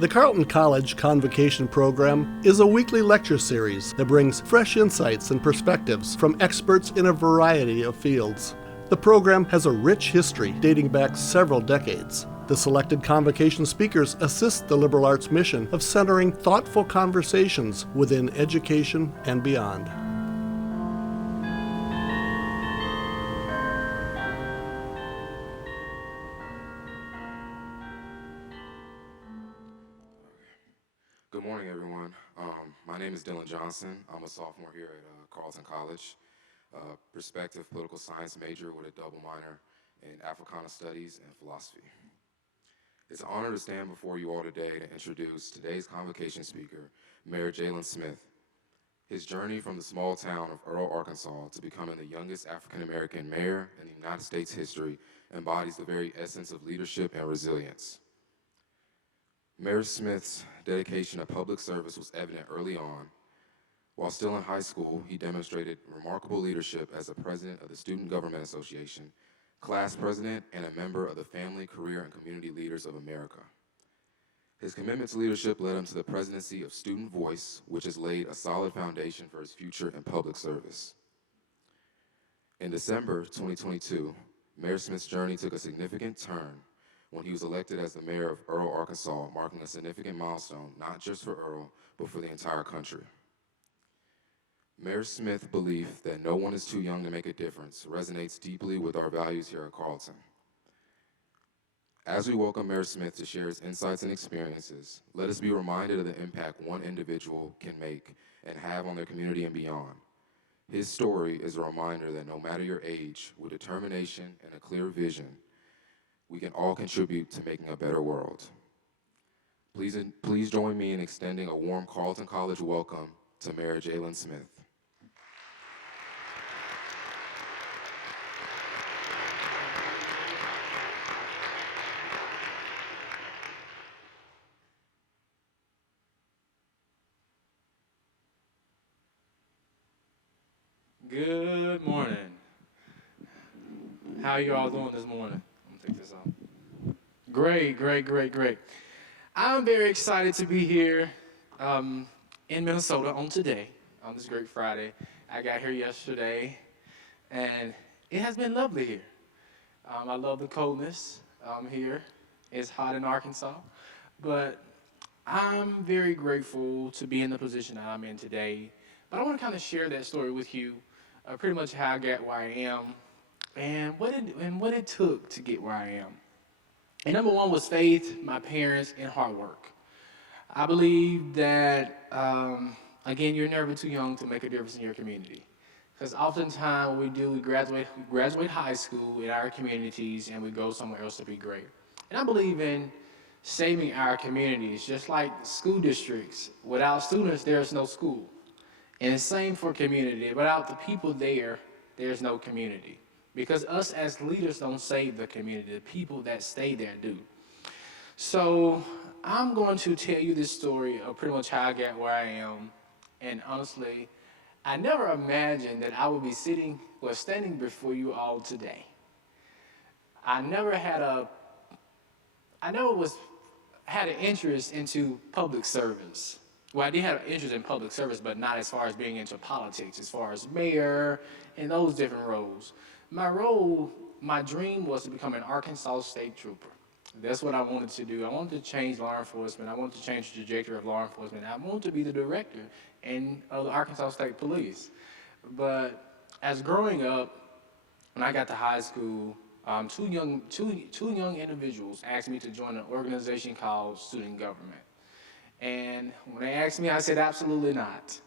The Carleton College Convocation program is a weekly lecture series that brings fresh insights and perspectives from experts in a variety of fields. The program has a rich history dating back several decades. The selected Convocation speakers assist the liberal arts mission of centering thoughtful conversations within education and beyond. Good morning, everyone. My name is Dylan Johnson. I'm a sophomore here at Carleton College, perspective political science major with a double minor in Africana Studies and philosophy. It's an honor to stand before you all today to introduce today's convocation speaker, Mayor Jaylen Smith. His journey from the small town of Earle, Arkansas to becoming the youngest African-American mayor in the United States history embodies the very essence of leadership and resilience. Mayor Smith's dedication to public service was evident early on. While still in high school, he demonstrated remarkable leadership as the president of the Student Government Association, class president, and a member of the Family, Career, and Community Leaders of America. His commitment to leadership led him to the presidency of Student Voice, which has laid a solid foundation for his future in public service. In December 2022, Mayor Smith's journey took a significant turn when he was elected as the mayor of Earle, Arkansas, marking a significant milestone, not just for Earle, but for the entire country. Mayor Smith's belief that no one is too young to make a difference resonates deeply with our values here at Carleton. As we welcome Mayor Smith to share his insights and experiences, let us be reminded of the impact one individual can make and have on their community and beyond. His story is a reminder that no matter your age, with determination and a clear vision, we can all contribute to making a better world. Please join me in extending a warm Carleton College welcome to Mayor Jaylen Smith. Good morning. How you all doing this morning? I'm gonna take this off. Great. I'm very excited to be here in Minnesota on today, on this great Friday. I got here yesterday, and it has been lovely here. I love the coldness here. It's hot in Arkansas, but I'm very grateful to be in the position that I'm in today. But I want to kind of share that story with you, pretty much how I got where I am, and what it took to get where I am. And number one was faith, my parents, and hard work. I believe that, again, you're never too young to make a difference in your community. Because oftentimes we graduate high school in our communities and we go somewhere else to be great. And I believe in saving our communities, just like school districts. Without students, there's no school. And the same for community. Without the people there, there's no community. Because us as leaders don't save the community. The people that stay there do. So I'm going to tell you this story of pretty much how I got where I am. And honestly, I never imagined that I would be standing before you all today. I never had an interest into public service. Well, I did have an interest in public service, but not as far as being into politics, as far as mayor and those different roles. My dream was to become an Arkansas State Trooper. That's what I wanted to do. I wanted to change law enforcement. I wanted to change the trajectory of law enforcement. I wanted to be the director of the Arkansas State Police. But as growing up, when I got to high school, two young individuals asked me to join an organization called Student Government. And when they asked me, I said, absolutely not.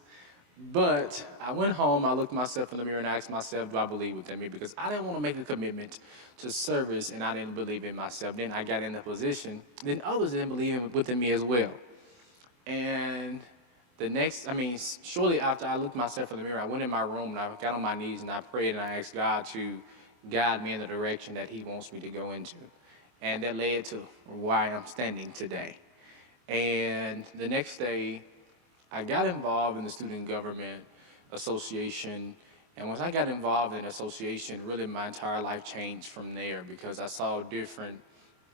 But I went home, I looked myself in the mirror and asked myself, do I believe within me? Because I didn't want to make a commitment to service and I didn't believe in myself. Then I got in the position, then others didn't believe within me as well. And shortly after I looked myself in the mirror, I went in my room and I got on my knees and I prayed and I asked God to guide me in the direction that He wants me to go into. And that led to why I'm standing today. And the next day, I got involved in the Student Government Association, and once I got involved in the association, really my entire life changed from there because I saw different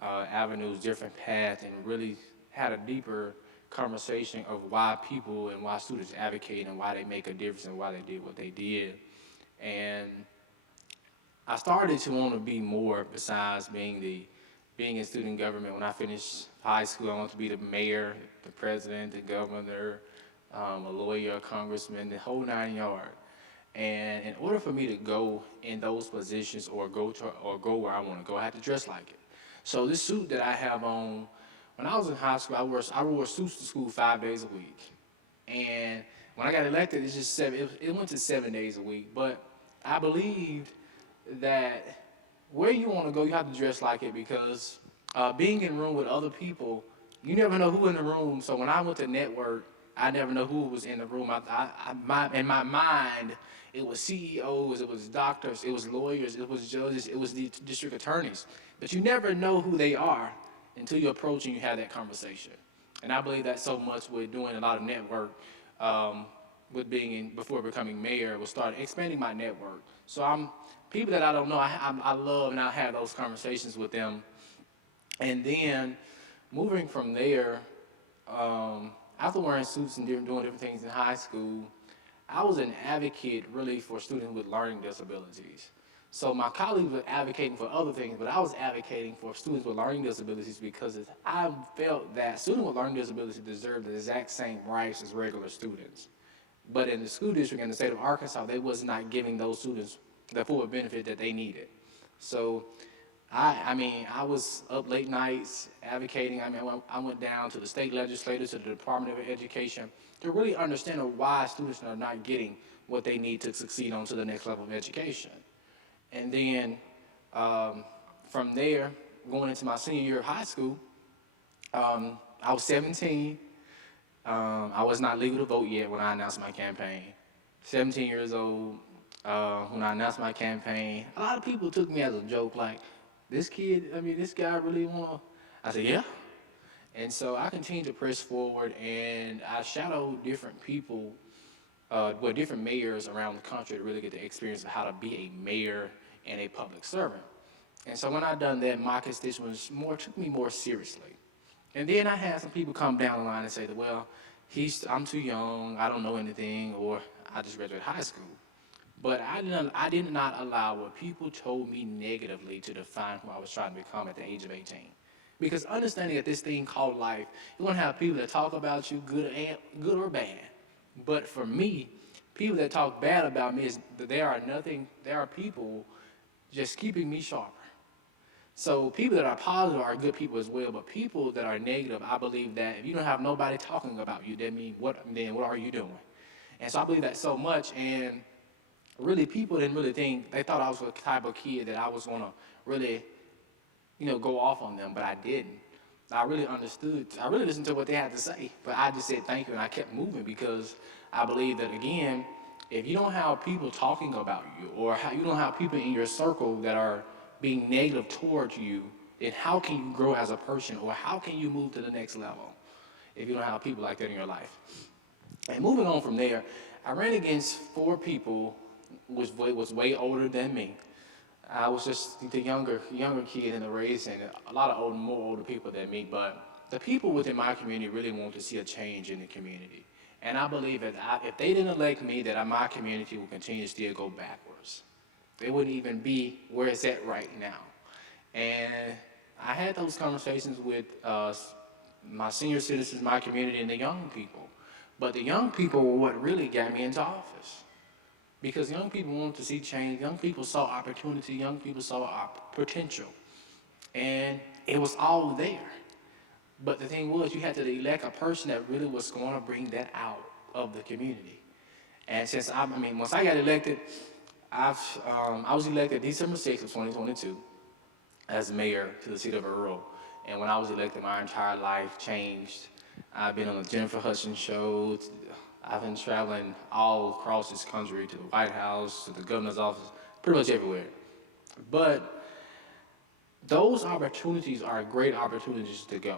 avenues, different paths, and really had a deeper conversation of why people and why students advocate and why they make a difference and why they did what they did. And I started to want to be more besides being in student government. When I finished high school, I wanted to be the mayor, the president, the governor, a lawyer, a congressman, the whole 9 yards. And in order for me to go in those positions or go where I want to go, I had to dress like it. So this suit that I have on, when I was in high school, I wore suits to school 5 days a week. And when I got elected, it went to 7 days a week. But I believed that where you want to go, you have to dress like it, because being in a room with other people, you never know who in the room. So when I went to network, I never know who was in the room. In my mind, it was CEOs, it was doctors, it was lawyers, it was judges, it was the district attorneys. But you never know who they are until you approach and you have that conversation. And I believe that so much with doing a lot of network, before becoming mayor, was start expanding my network. So people that I don't know, I love, and I have those conversations with them. And then moving from there, after wearing suits and doing different things in high school, I was an advocate really for students with learning disabilities. So my colleagues were advocating for other things, but I was advocating for students with learning disabilities because I felt that students with learning disabilities deserve the exact same rights as regular students. But in the school district in the state of Arkansas, they was not giving those students the full benefit that they needed. So I was up late nights advocating. I went down to the state legislature, to the Department of Education, to really understand why students are not getting what they need to succeed on to the next level of education. And then from there, going into my senior year of high school, I was 17. I was not legal to vote yet when I announced my campaign. 17 years old, when I announced my campaign, a lot of people took me as a joke, like, this guy really wanna, I said, yeah. And so I continued to press forward, and I shadowed different people, different mayors around the country to really get the experience of how to be a mayor and a public servant. And so when I done that, my constituents took me more seriously. And then I had some people come down the line and say that, well, I'm too young, I don't know anything, or I just graduated high school. But I did not allow what people told me negatively to define who I was trying to become at the age of 18. Because understanding that this thing called life, you're gonna have people that talk about you, good or bad. But for me, people that talk bad about me, there are people just keeping me sharper. So people that are positive are good people as well, but people that are negative, I believe that if you don't have nobody talking about you, then what are you doing? And so I believe that so much, and really people didn't really think, they thought I was the type of kid that I was gonna really, go off on them, but I didn't. I really understood, I really listened to what they had to say, but I just said thank you, and I kept moving, because I believe that, again, if you don't have people talking about you, or you don't have people in your circle that are being negative towards you, then how can you grow as a person, or how can you move to the next level if you don't have people like that in your life? And moving on from there, I ran against 4 people which was way older than me. I was just the younger kid in the race, and a lot of more older people than me, but the people within my community really want to see a change in the community. And I believe that if they didn't elect me, that my community will continue to still go backwards. It wouldn't even be where it's at right now. And I had those conversations with my senior citizens, my community, and the young people. But the young people were what really got me into office. Because young people wanted to see change, young people saw opportunity, young people saw potential. And it was all there. But the thing was, you had to elect a person that really was going to bring that out of the community. And since once I got elected, I was elected December 6th of 2022 as mayor to the city of Earle. And when I was elected, my entire life changed. I've been on the Jennifer Hudson Show. I've been traveling all across this country, to the White House, to the governor's office, pretty much everywhere. But those opportunities are great opportunities to go.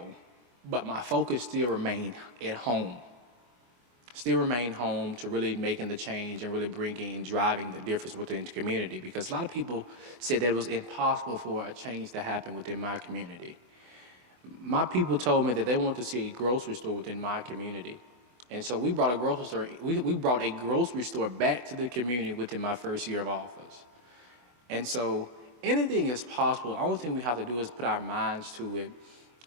But my focus still remained at home. Still remain home to really making the change and really driving the difference within the community. Because a lot of people said that it was impossible for a change to happen within my community. My people told me that they wanted to see a grocery store within my community. And so we brought a grocery store, we brought a grocery store back to the community within my first year of office. And so anything is possible. The only thing we have to do is put our minds to it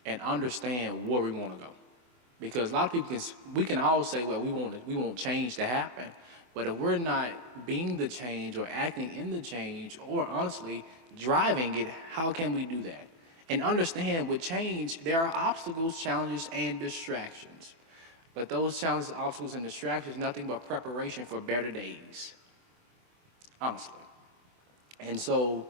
and understand where we want to go. Because a lot of people we can all say, well, we want change to happen. But if we're not being the change or acting in the change or honestly driving it, how can we do that? And understand with change, there are obstacles, challenges, and distractions. But those challenges, obstacles, and distractions, nothing but preparation for better days, honestly. And so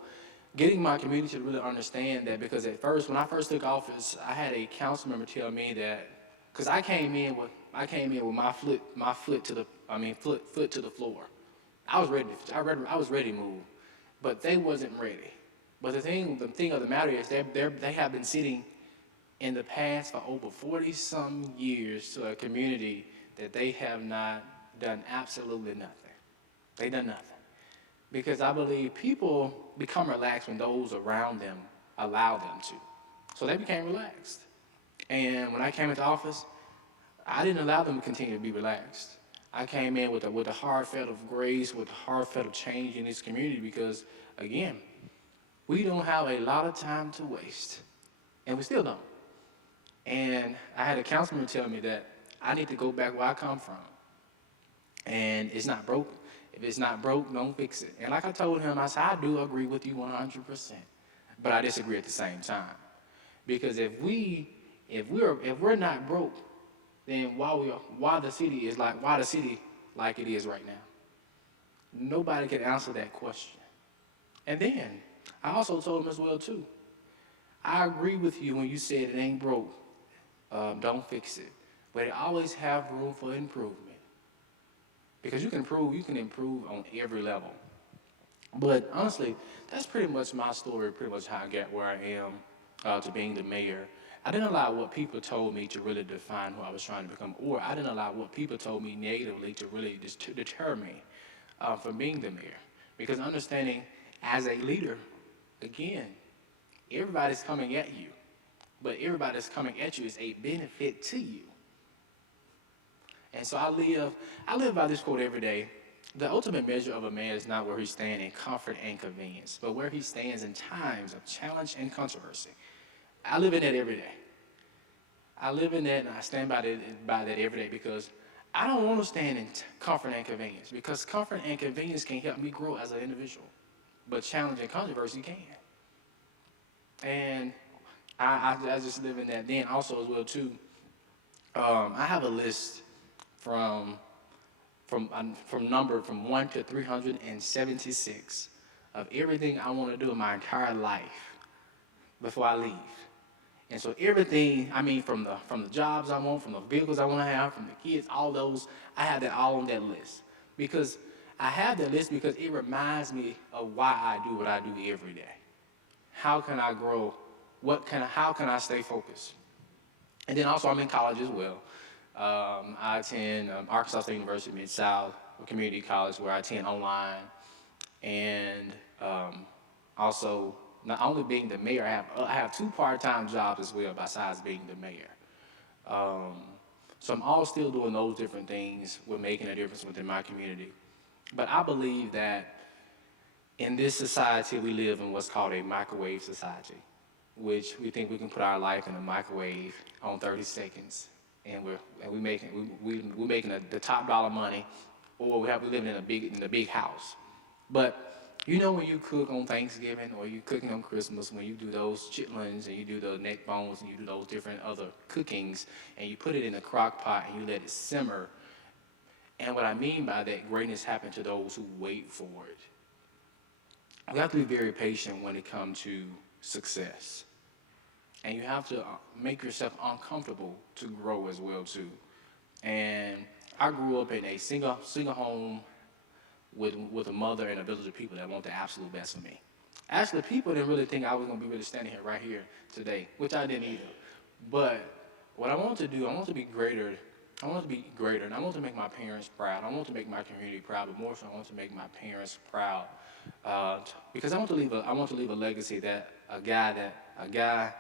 getting my community to really understand that, because at first, when I first took office, I had a council member tell me that, because I came in with my foot to the floor. I was ready to move, but they wasn't ready. But the thing of the matter is they have been sitting in the past for over 40-some years to a community that they have not done absolutely nothing. They done nothing. Because I believe people become relaxed when those around them allow them to. So they became relaxed. And when I came into office, I didn't allow them to continue to be relaxed. I came in with a heart felt of grace, with a heart felt of change in this community because, again, we don't have a lot of time to waste. And we still don't. And I had a councilman tell me that I need to go back where I come from. And it's not broken. If it's not broke, don't fix it. And like I told him, I said, I do agree with you 100%. But I disagree at the same time. Because if we're not broke, then why the city like it is right now? Nobody can answer that question. And then I also told him as well too. I agree with you when you said it ain't broke. Don't fix it. But it always have room for improvement. Because you can improve on every level. But honestly, that's pretty much my story, pretty much how I got where I am to being the mayor. I didn't allow what people told me to really define who I was trying to become, or I didn't allow what people told me negatively to really deter me from being the mayor. Because understanding as a leader, again, everybody's coming at you, but everybody's coming at you is a benefit to you. And so I live by this quote every day. The ultimate measure of a man is not where he stands in comfort and convenience, but where he stands in times of challenge and controversy. I live in that every day. I live in that, and I stand by that every day because I don't want to stand in comfort and convenience, because comfort and convenience can help me grow as an individual, but challenge and controversy can. And I just live in that. Then also as well too, I have a list from 1 to 376 of everything I want to do in my entire life before I leave. And so everything, from the jobs I want, from the vehicles I want to have, from the kids, all those, I have that all on that list. Because I have that list because it reminds me of why I do what I do every day. How can I grow? How can I stay focused? And then also I'm in college as well. I attend Arkansas State University Mid-South, a community college where I attend online. And also, not only being the mayor, I have 2 part-time jobs as well besides being the mayor. So I'm all still doing those different things. We're making a difference within my community. But I believe that in this society we live in what's called a microwave society, which we think we can put our life in a microwave on 30 seconds. And we're making the top dollar money, or we living in a big house. But you know when you cook on Thanksgiving or you cooking on Christmas, when you do those chitlins and you do the neck bones and you do those different other cookings, and you put it in a crock pot and you let it simmer. And what I mean by that, greatness happens to those who wait for it. We have to be very patient when it comes to success. And you have to make yourself uncomfortable to grow as well too. And I grew up in a single home with a mother and a village of people that want the absolute best for me. Actually, people didn't really think I was going to be really standing here right here today, which I didn't either. But what I want to do, I want to be greater. I want to be greater, and I want to make my parents proud. I want to make my community proud, but more so, I want to make my parents proud, because I want to leave a legacy that a guy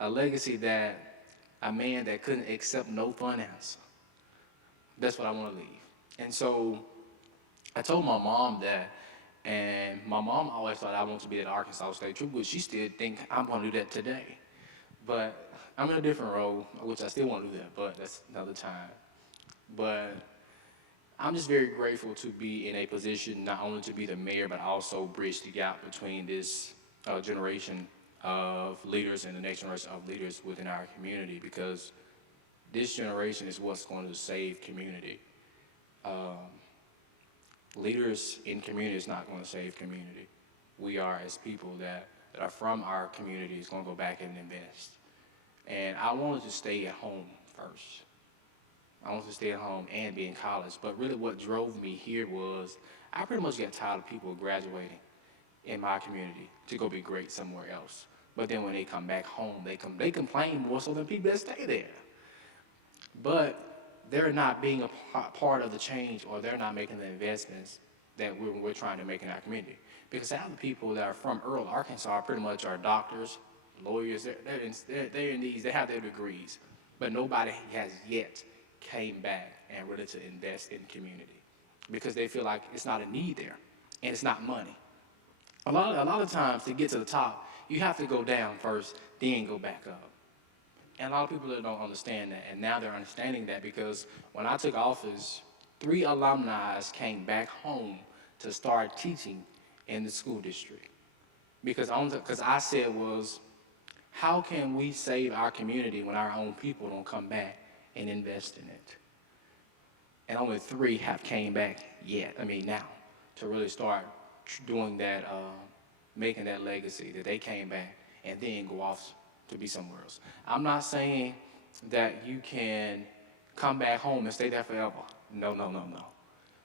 a legacy that a man that couldn't accept no for an answer. That's what I want to leave. And so I told my mom that, and my mom always thought I wanted to be at Arkansas State Trooper, but she still think I'm going to do that today. But I'm in a different role, which I still want to do that, but that's another time. But I'm just very grateful to be in a position not only to be the mayor, but also bridge the gap between this generation of leaders and the next generation of leaders within our community, because this generation is what's going to save community. Leaders in community is not going to save community. We are, as people that are from our community, is going to go back and invest. And I wanted to stay at home first. I wanted to stay at home and be in college. But really what drove me here was I pretty much got tired of people graduating in my community to go be great somewhere else. But then when they come back home, they complain more so than people that stay there. But they're not being a part of the change, or they're not making the investments that we're trying to make in our community. Because half the people that are from Earle, Arkansas, pretty much are doctors, lawyers. They're in these. They have their degrees, but nobody has yet came back and ready to invest in community because they feel like it's not a need there, and it's not money. A lot of times to get to the top, you have to go down first, then go back up. And a lot of people that don't understand that, and now they're understanding that, because when I took office, 3 alumni came back home to start teaching in the school district. Because I said was, how can we save our community when our own people don't come back and invest in it? And only 3 have came back now, to really start doing that, making that legacy, that they came back and then go off to be somewhere else. I'm not saying that you can come back home and stay there forever. No.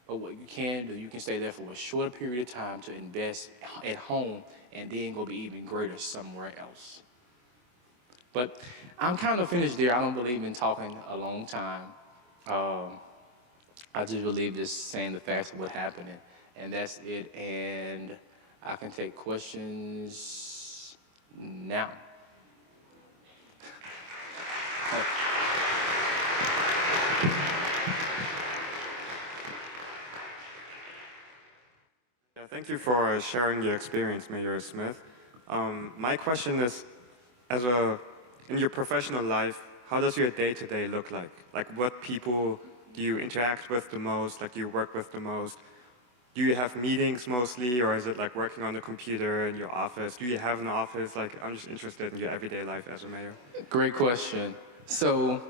But what you can do, you can stay there for a shorter period of time to invest at home and then go be even greater somewhere else. But I'm kind of finished there. I don't believe in talking a long time. I just believe just saying the facts of what happened, and that's it. And I can take questions now. Yeah, thank you for sharing your experience, Mayor Smith. My question is, in your professional life, how does your day-to-day look like? Like, what people do you interact with the most, like you work with the most? Do you have meetings mostly, or is it like working on the computer in your office? Do you have an office? Like, I'm just interested in your everyday life as a mayor. Great question. So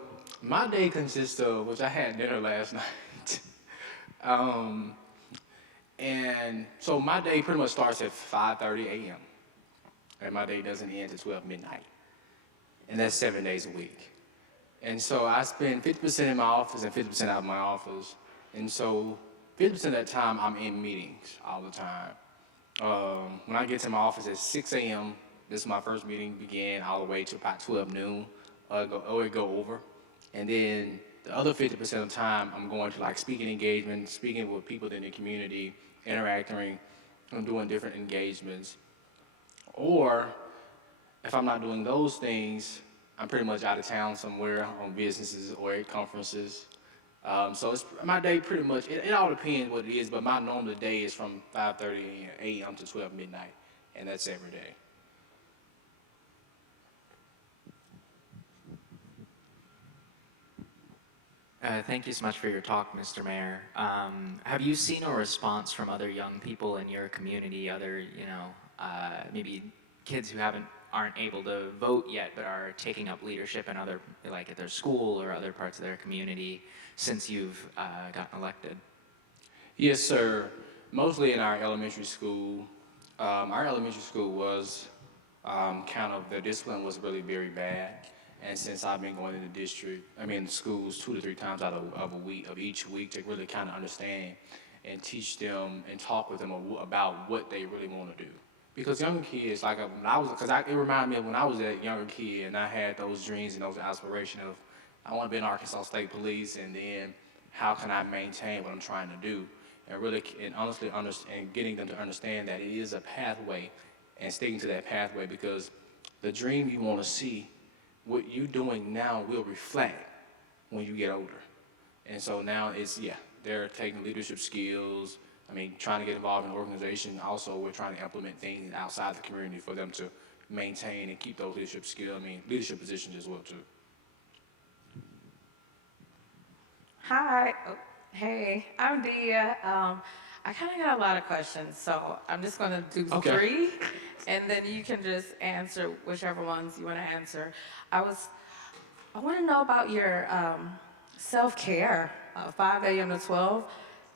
my day consists of, which I had dinner last night. And so my day pretty much starts at 5:30 a.m. and my day doesn't end at 12 midnight. And that's 7 days a week. And so I spend 50% in my office and 50% out of my office. And so 50% of that time I'm in meetings all the time. When I get to my office at 6 a.m., this is my first meeting, began all the way to about 12 noon, or it go over. And then the other 50% of the time, I'm going to like speaking engagements, speaking with people in the community, interacting, and doing different engagements. Or if I'm not doing those things, I'm pretty much out of town somewhere on businesses or at conferences. So it's my day pretty much, it all depends what it is, but my normal day is from 5:30 a.m. to 12 midnight, and that's every day. Thank you so much for your talk, Mr. Mayor. Have you seen a response from other young people in your community, other, maybe kids who aren't able to vote yet, but are taking up leadership in other, like at their school or other parts of their community since you've gotten elected? Yes, sir. Mostly in our elementary school. Our elementary school was the discipline was really very bad. And since I've been going to the schools 2 to 3 times out of each week to really kind of understand and teach them and talk with them about what they really want to do. Because younger kids, it reminded me of when I was a younger kid and I had those dreams and those aspirations of, I want to be in Arkansas State Police, and then how can I maintain what I'm trying to do? And really, and honestly, and getting them to understand that it is a pathway and sticking to that pathway, because the dream you want to see what you're doing now will reflect when you get older. And so now it's, they're taking leadership skills. I mean, trying to get involved in the organization. Also, we're trying to implement things outside the community for them to maintain and keep those leadership skills, leadership positions as well, too. Hi. Oh, hey, I'm Dia. I kind of got a lot of questions, so I'm just going to do Okay. 3, and then you can just answer whichever ones you want to answer. I want to know about your self-care, 5 a.m. to 12,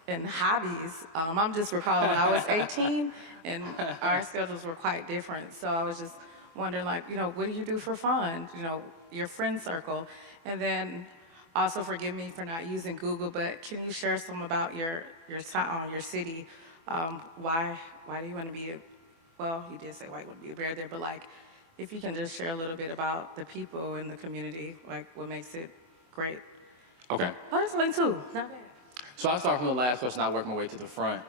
and hobbies. I'm just recalling I was 18, and our schedules were quite different, so I was just wondering, like, what do you do for fun? Your friend circle, and then also forgive me for not using Google, but can you share some about your town, your city? Why do you want to be you did say why you want to be a bear there, but like, if you can just share a little bit about the people in the community, like what makes it great. Okay. Oh, that's only 2, not bad. So I'll start from the last question. I'll work my way to the front.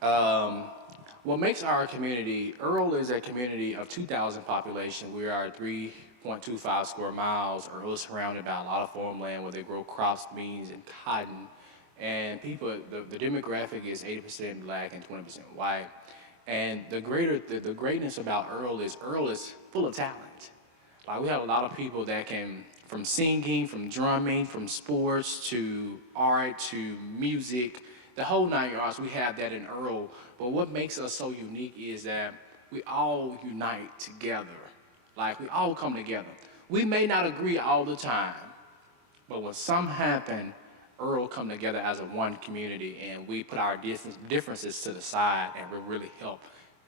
What makes our community, Earle is a community of 2,000 population. We are 3.25 square miles. Earle is surrounded by a lot of farmland where they grow crops, beans, and cotton. And people, the demographic is 80% black and 20% white. And the greatness about Earle is full of talent. Like, we have a lot of people that can, from singing, from drumming, from sports to art to music, the whole 9 yards, we have that in Earle. But what makes us so unique is that we all unite together. Like, we all come together. We may not agree all the time, but when something happen, Earle come together as a one community, and we put our differences to the side, and we really help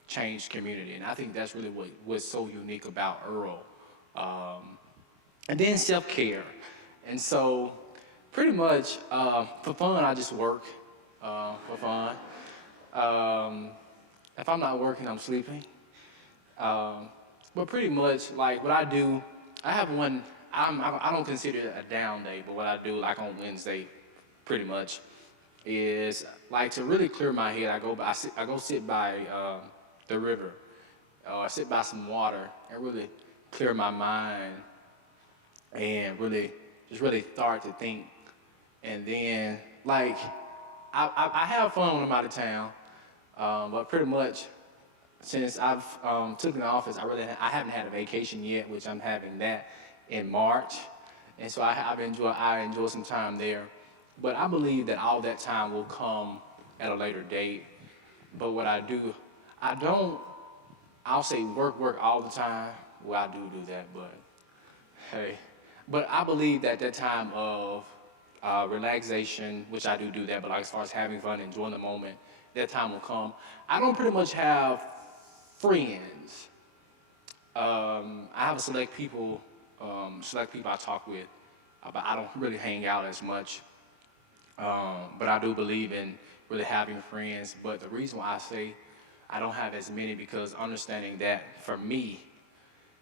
change community. And I think that's really what's so unique about Earle. And then self-care. And so pretty much for fun, I just work for fun. If I'm not working, I'm sleeping. But pretty much, like, what I do, I have one, I don't consider it a down day, but what I do, like on Wednesday, pretty much, is like to really clear my head. I go sit by the river, or sit by some water, and really clear my mind, and really start to think. And then, like, I have fun when I'm out of town, but pretty much since I've taken office, I haven't had a vacation yet, which I'm having that in March, and so I enjoy some time there. But I believe that all that time will come at a later date. But what I do, I'll say work all the time. Well, I do that, but hey. But I believe that time of relaxation, which I do that, but like as far as having fun, enjoying the moment, that time will come. I don't pretty much have friends. I have select people I talk with, but I don't really hang out as much. But I do believe in really having friends. But the reason why I say I don't have as many, because understanding that for me,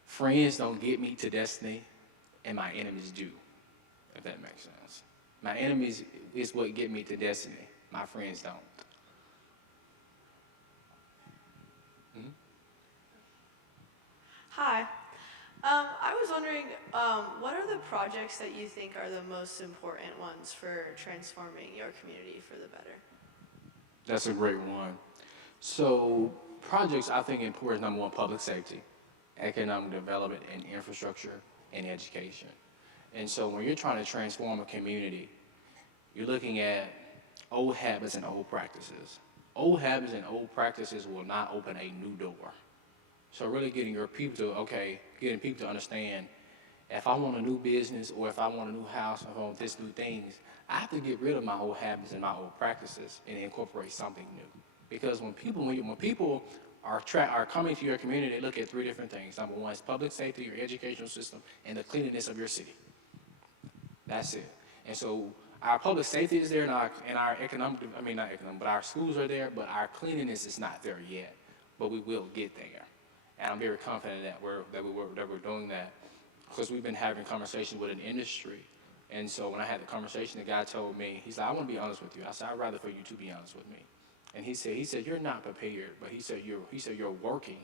friends don't get me to destiny, and my enemies do, if that makes sense. My enemies is what get me to destiny. My friends don't. Mm-hmm. Hi. I was wondering, what are the projects that you think are the most important ones for transforming your community for the better? That's a great one. So projects I think important, number one, public safety, economic development, and infrastructure, and education. And so when you're trying to transform a community, you're looking at old habits and old practices. Old habits and old practices will not open a new door. So really getting people to understand, if I want a new business, or if I want a new house, or if I want this new things, I have to get rid of my old habits and my old practices and incorporate something new. Because when people are coming to your community, they look at 3 different things. Number one is public safety, your educational system, and the cleanliness of your city. That's it. And so our public safety is there, and our but our schools are there, but our cleanliness is not there yet. But we will get there. And I'm very confident that we're doing that, because we've been having conversations with an industry. And so when I had the conversation, the guy told me, he's like, I want to be honest with you. I said, I'd rather for you to be honest with me. And he said, you're not prepared, but he said you're working,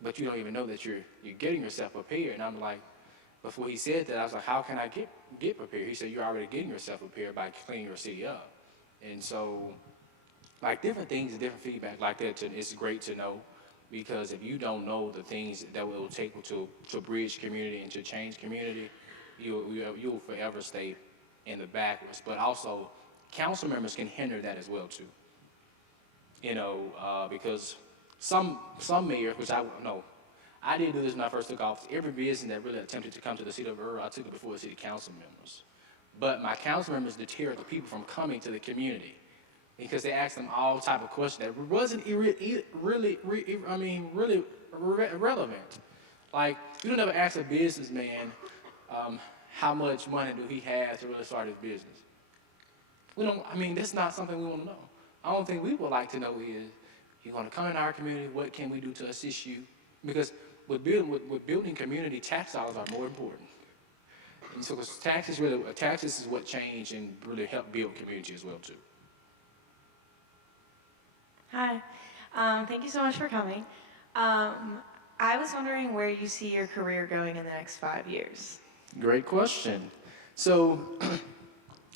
but you don't even know that you're getting yourself prepared. And I'm like, before he said that, I was like, how can I get prepared? He said, you're already getting yourself prepared by cleaning your city up. And so, like different things, different feedback like that, it's great to know, because if you don't know the things that it will take to bridge community and to change community, you'll forever stay in the backwards. But also, council members can hinder that as well too. You know, because some mayors, which I know, I didn't do this when I first took office. Every business that really attempted to come to the city of Earle, I took it before the city council members. But my council members deterred the people from coming to the community because they asked them all type of questions that wasn't really relevant. Like, you don't ever ask a businessman how much money do he have to really start his business. We don't. I mean, that's not something we want to know. The only thing we would like to know is, you want to come in our community, what can we do to assist you? Because with building community, tax dollars are more important. And so, because taxes is what change and really help build community as well too. Hi, thank you so much for coming. I was wondering where you see your career going in the next 5 years. Great question. So,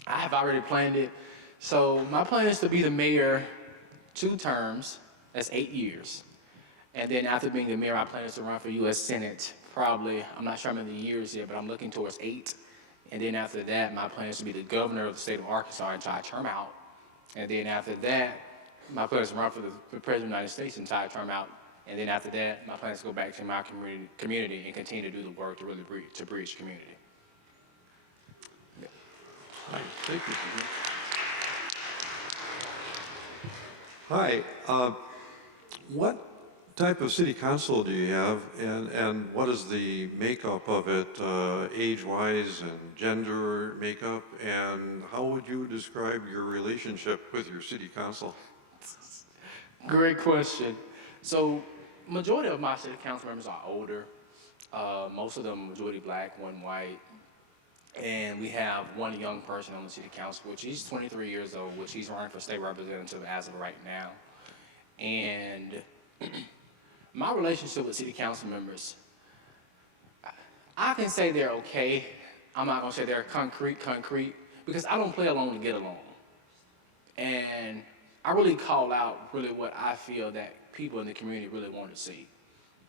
I have already planned it. So my plan is to be the mayor 2 terms. That's 8 years. And then after being the mayor, I plan to run for U.S. Senate. Probably, I'm not sure how many years yet, but I'm looking towards 8. And then after that, my plan is to be the governor of the state of Arkansas entire term out. And then after that, my plan is to run for the president of the United States entire term out. And then after that, my plan is to go back to my community and continue to do the work to really bridge community. Yeah. Hi, thank you. Hi, what type of city council do you have, and what is the makeup of it, age-wise and gender makeup, and how would you describe your relationship with your city council? Great question. So, majority of my city council members are older. Most of them majority black, one white. And we have one young person on the city council, which he's 23 years old, which he's running for state representative as of right now. And my relationship with city council members, I can say they're okay. I'm not gonna say they're concrete, because I don't play along to get along. And I really call out really what I feel that people in the community really want to see.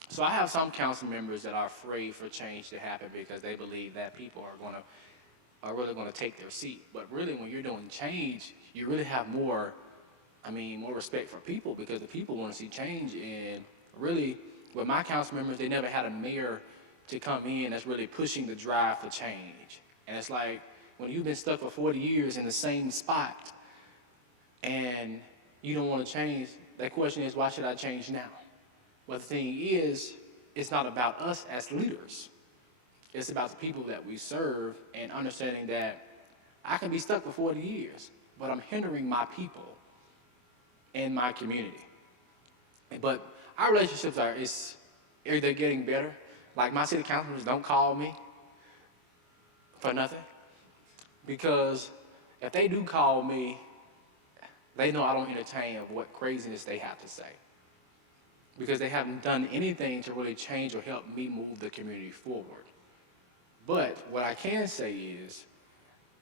So I have some council members that are afraid for change to happen because they believe that people are really gonna take their seat. But really, when you're doing change, you really have more respect for people, because the people want to see change. And really, with my council members, they never had a mayor to come in that's really pushing the drive for change. And it's like, when you've been stuck for 40 years in the same spot and you don't want to change, that question is, why should I change now? But the thing is, it's not about us as leaders. It's about the people that we serve, and understanding that I can be stuck for 40 years, but I'm hindering my people and my community. But our relationships are they're getting better. Like, my city councilors don't call me for nothing, because if they do call me, they know I don't entertain of what craziness they have to say, because they haven't done anything to really change or help me move the community forward. But what I can say is,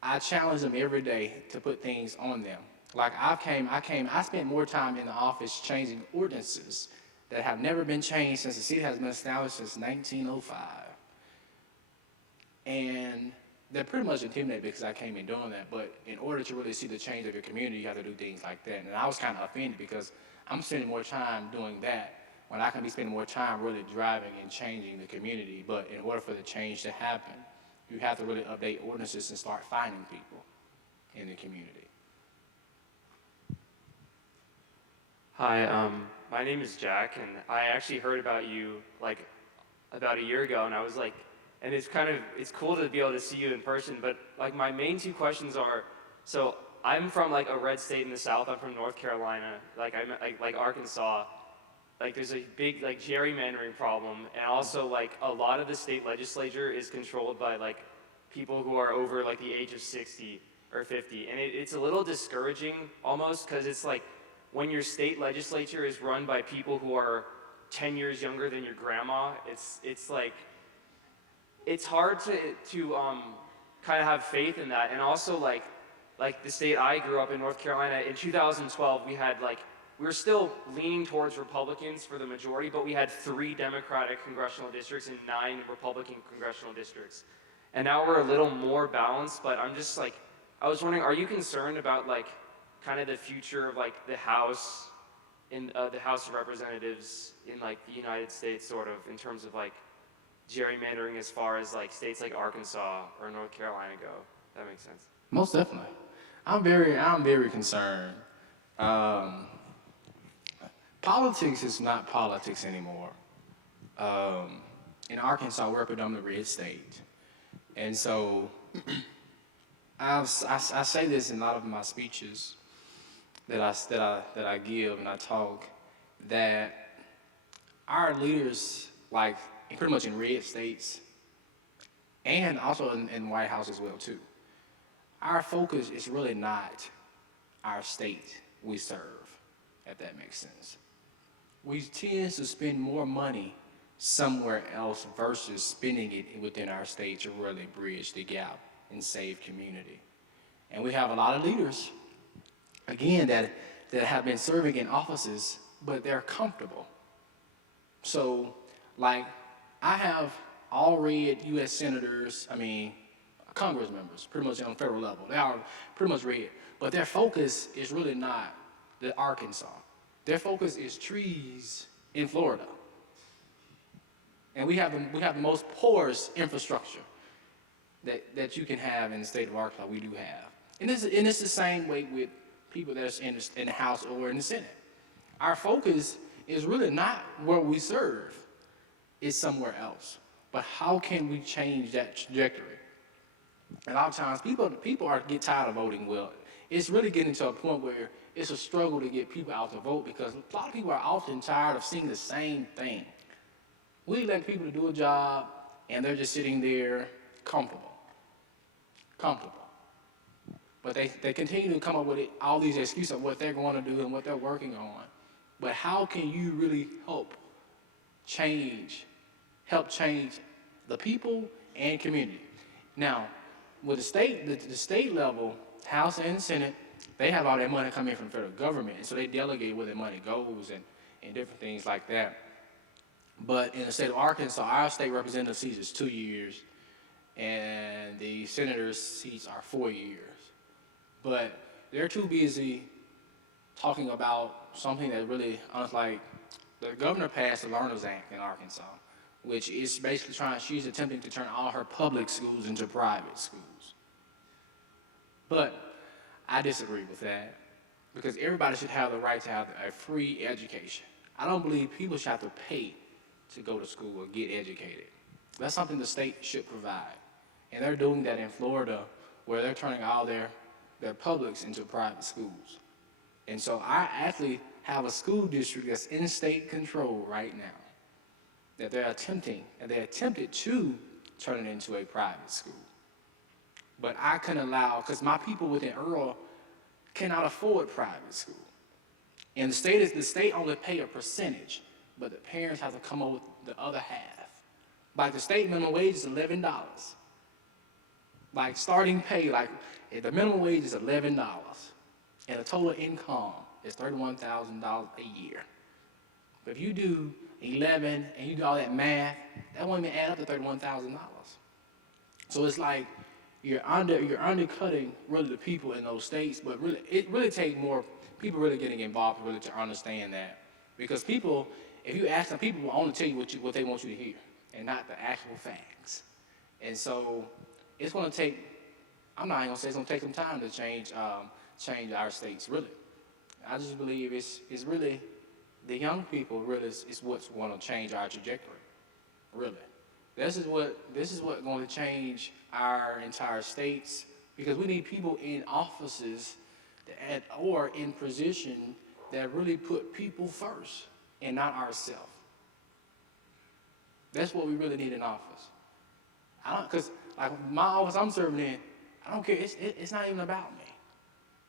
I challenge them every day to put things on them. Like, I spent more time in the office changing ordinances that have never been changed since the city has been established since 1905. And they're pretty much intimidated because I came in doing that. But in order to really see the change of your community, you have to do things like that. And I was kind of offended because I'm spending more time doing that when I can be spending more time really driving and changing the community. But in order for the change to happen, you have to really update ordinances and start finding people in the community. Hi, my name is Jack, and I actually heard about you like about a year ago, and I was like, and it's cool to be able to see you in person, but like my main 2 questions are, so I'm from like a red state in the South. I'm from North Carolina. Like, I'm like Arkansas. Like, there's a big like gerrymandering problem, and also like a lot of the state legislature is controlled by like people who are over like the age of 60 or 50, and it's a little discouraging almost, because it's like, when your state legislature is run by people who are 10 years younger than your grandma, it's like, it's hard to kind of have faith in that. And also like the state I grew up in, North Carolina, in 2012 we were still leaning towards Republicans for the majority, but we had 3 Democratic congressional districts and 9 Republican congressional districts. And now we're a little more balanced, but I'm just like, I was wondering, are you concerned about like kind of the future of like the House in the House of Representatives in like the United States, sort of, in terms of like gerrymandering as far as like states like Arkansas or North Carolina go? That makes sense. Most definitely. I'm very concerned. Politics is not politics anymore. In Arkansas, we're a predominantly red state. And so I say this in a lot of my speeches that I give and I talk, that our leaders, like pretty much in red states and also in the White House as well too, our focus is really not our state we serve, if that makes sense. We tend to spend more money somewhere else versus spending it within our state to really bridge the gap and save community. And we have a lot of leaders, again, that have been serving in offices, but they're comfortable. So, like, I have all red U.S. senators, Congress members, pretty much on federal level. They are pretty much red, but their focus is really not the Arkansas. Their focus is trees in Florida. And we have the most porous infrastructure that you can have in the state of Arkansas. We do have. And it's the same way with people that's in the House or in the Senate. Our focus is really not where we serve. It's somewhere else. But how can we change that trajectory? A lot of times people get tired of voting. Well, it's really getting to a point where it's a struggle to get people out to vote because a lot of people are often tired of seeing the same thing. We elect people to do a job, and they're just sitting there comfortable. But they continue to come up with all these excuses of what they're going to do and what they're working on. But how can you really help change the people and community? Now, with the state level, House and Senate, they have all their money coming from the federal government, and so they delegate where their money goes and different things like that. But in the state of Arkansas, our state representative seats is 2 years, and the senator's seats are 4 years. But they're too busy talking about something that really, like, the governor passed the Learners Act in Arkansas, which is basically she's attempting to turn all her public schools into private schools. But I disagree with that because everybody should have the right to have a free education. I don't believe people should have to pay to go to school or get educated. That's something the state should provide. And they're doing that in Florida where they're turning all their publics into private schools. And so I actually have a school district that's in state control right now that they attempted to turn it into a private school. But I couldn't allow, because my people within Earle cannot afford private school. And the state only pay a percentage, but the parents have to come up with the other half. Like the state minimum wage is $11. Like starting pay, like the minimum wage is $11, and the total income is $31,000 a year. But if you do 11 and you do all that math, that won't even add up to $31,000. So it's like you're undercutting really the people in those states, but really it really takes more people really getting involved really to understand that. Because people, if you ask them, people will only tell you what they want you to hear and not the actual facts. And so it's going to take, I'm not even going to say it's going to take some time to change our states, really. I just believe it's really the young people really is what's going to change our trajectory, really. This is what going to change our entire states, because we need people in offices or in position that really put people first and not ourselves. That's what we really need in office. Because like my office I'm serving in, I don't care. It's not even about me.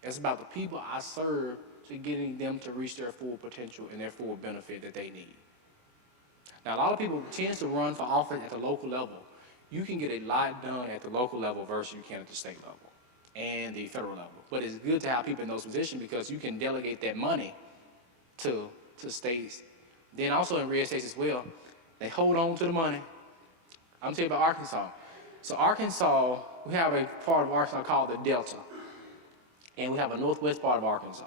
It's about the people I serve, to getting them to reach their full potential and their full benefit that they need. Now, a lot of people tend to run for office at the local level, you can get a lot done at the local level versus you can at the state level and the federal level. But it's good to have people in those positions because you can delegate that money to states. Then also in red states as well, they hold on to the money. I'm telling you about Arkansas. So Arkansas, we have a part of Arkansas called the Delta, and we have a northwest part of Arkansas.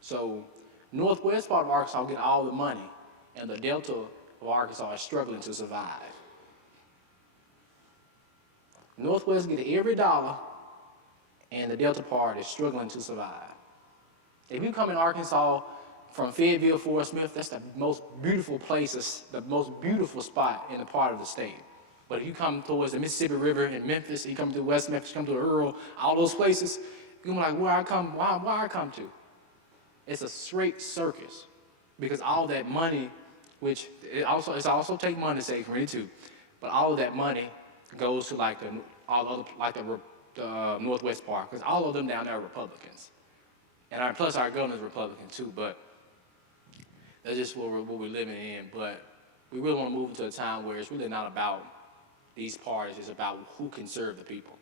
So northwest part of Arkansas get all the money, and the Delta of Arkansas is struggling to survive. Northwest get every dollar, and the Delta part is struggling to survive. If you come in Arkansas from Fayetteville, Fort Smith, that's the most beautiful places, the most beautiful spot in the part of the state. But if you come towards the Mississippi River in Memphis, you come to West Memphis, you come to Earle, all those places, you're like, why I come to? It's a straight circus because all that money, which it's also take money to save from it too, but all of that money goes to like the northwest part because all of them down there are Republicans, and plus our governor's Republican too. But that's just what we're living in. But we really want to move into a time where it's really not about these parties; it's about who can serve the people.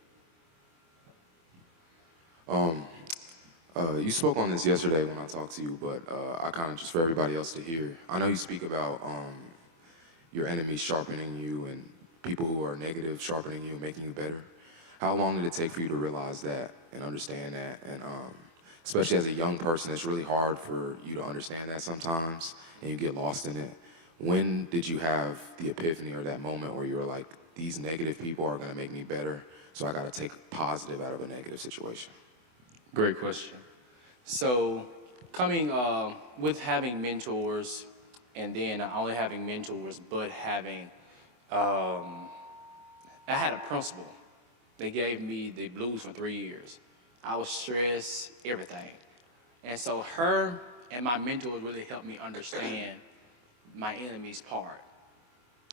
You spoke on this yesterday when I talked to you, but I kind of just for everybody else to hear. I know you speak about your enemies sharpening you and people who are negative sharpening you, making you better. How long did it take for you to realize that and understand that? And especially as a young person, it's really hard for you to understand that sometimes, and you get lost in it. When did you have the epiphany or that moment where you were like, these negative people are gonna make me better, so I gotta take positive out of a negative situation? Great question. So coming with having mentors, and then not only having mentors, but having, I had a principal. They gave me the blues for 3 years. I was stressed, everything. And so her and my mentor really helped me understand my enemy's part.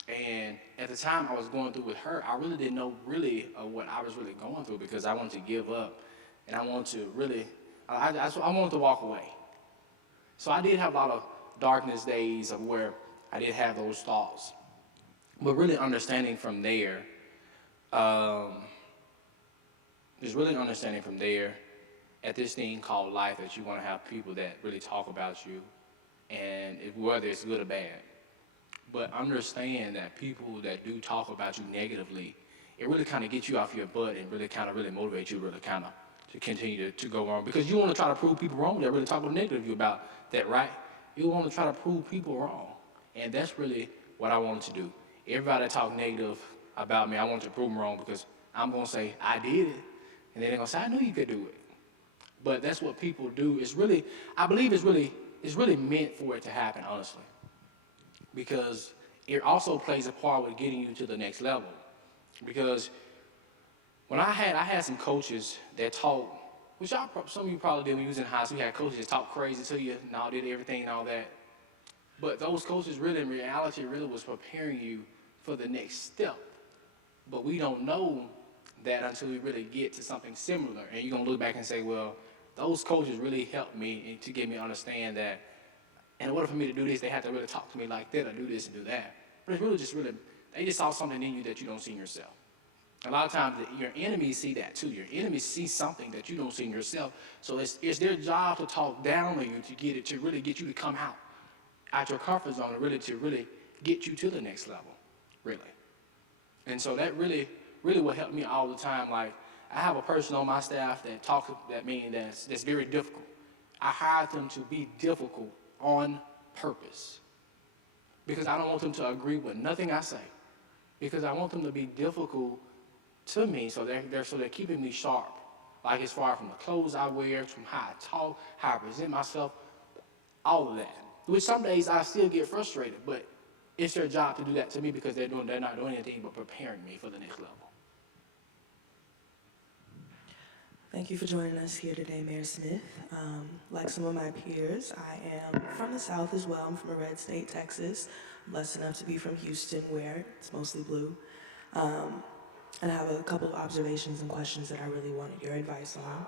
And at the time I was going through with her, I really didn't know really what I was really going through because I wanted to give up. And I wanted to really, I wanted to walk away. So I did have a lot of darkness days of where I did have those thoughts. But really understanding from there, just really understanding from there at this thing called life that you want to have people that really talk about you, and whether it's good or bad. But understand that people that do talk about you negatively, it really kind of gets you off your butt and really kind of really motivate you really kind of to continue to go on. Because you want to try to prove people wrong that really talk negative to you about that, right? You want to try to prove people wrong. And that's really what I wanted to do. Everybody that talk negative about me, I want to prove them wrong because I'm going to say, I did it. And then they're going to say, I knew you could do it. But that's what people do. It's really, I believe it's really meant for it to happen, honestly. Because it also plays a part with getting you to the next level. Because when I had some coaches that taught, which some of you probably did when you was in high school, you had coaches that talk crazy to you and all did everything and all that. But those coaches really, in reality, really was preparing you for the next step. But we don't know that until we really get to something similar. And you're going to look back and say, well, those coaches really helped me to get me to understand that in order for me to do this, they had to really talk to me like that or do this and do that. But it's really, they just saw something in you that you don't see in yourself. A lot of times, your enemies see that too. Your enemies see something that you don't see in yourself. So it's their job to talk down on you to really get you to come out your comfort zone and really to really get you to the next level, really. And so that really will help me all the time. Like, I have a person on my staff that's very difficult. I hired them to be difficult on purpose because I don't want them to agree with nothing I say, because I want them to be difficult to me, so they're keeping me sharp, like as far from the clothes I wear, from how I talk, how I present myself, all of that. Which some days I still get frustrated, but it's their job to do that to me because they're not doing anything but preparing me for the next level. Thank you for joining us here today, Mayor Smith. Like some of my peers, I am from the South as well. I'm from a red state, Texas. I'm blessed enough to be from Houston, where it's mostly blue. And I have a couple of observations and questions that I really wanted your advice on.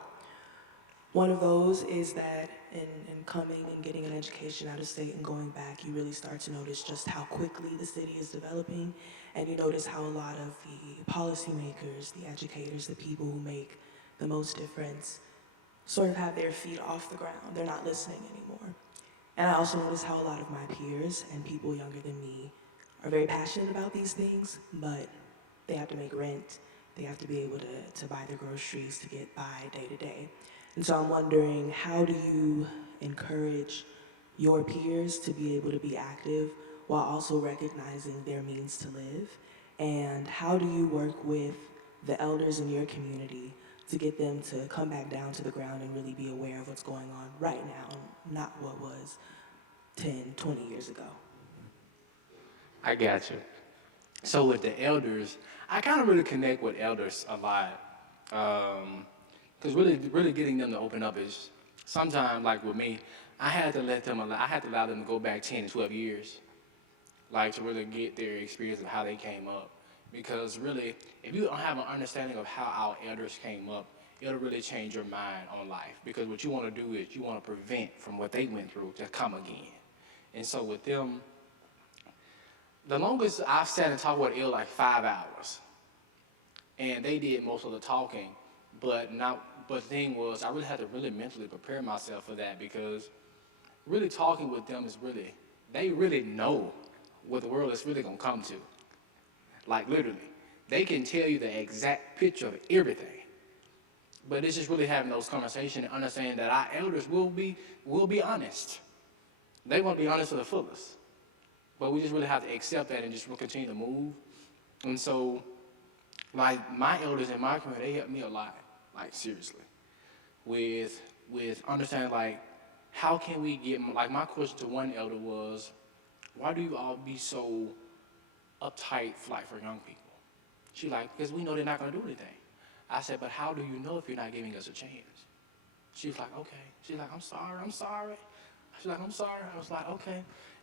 One of those is that in coming and getting an education out of state and going back, you really start to notice just how quickly the city is developing And you notice how a lot of the policymakers, the educators, the people who make the most difference sort of have their feet off the ground. They're not listening anymore. And I also notice how a lot of my peers and people younger than me are very passionate about these things, but they have to make rent. They have to be able to buy their groceries to get by day to day. And so I'm wondering, how do you encourage your peers to be able to be active while also recognizing their means to live? And how do you work with the elders in your community to get them to come back down to the ground and really be aware of what's going on right now, not what was 10, 20 years ago? I got you. So with the elders, I kind of really connect with elders a lot. Because really getting them to open up is sometimes, like with me, I had to allow them to go back 10 to 12 years, like to really get their experience of how they came up. Because really, if you don't have an understanding of how our elders came up, it'll really change your mind on life. Because what you want to do is you want to prevent from what they went through to come again. And so with them, the longest I've sat and talked with Earle, like 5 hours. And they did most of the talking, but the thing was, I really had to really mentally prepare myself for that, because really talking with them is really, they really know what the world is really gonna come to. Like literally, they can tell you the exact picture of everything. But it's just really having those conversations and understanding that our elders will be honest. They won't be honest to the fullest. But we just really have to accept that and just continue to move. And so, like, my elders in my community, they helped me a lot, like, seriously, with understanding, like, how can we get, like, my question to one elder was, why do you all be so uptight, like, for young people? She like, because we know they're not going to do anything. I said, but how do you know if you're not giving us a chance? She was like, okay. She's like, I'm sorry. She's like, I'm sorry. I was like, okay.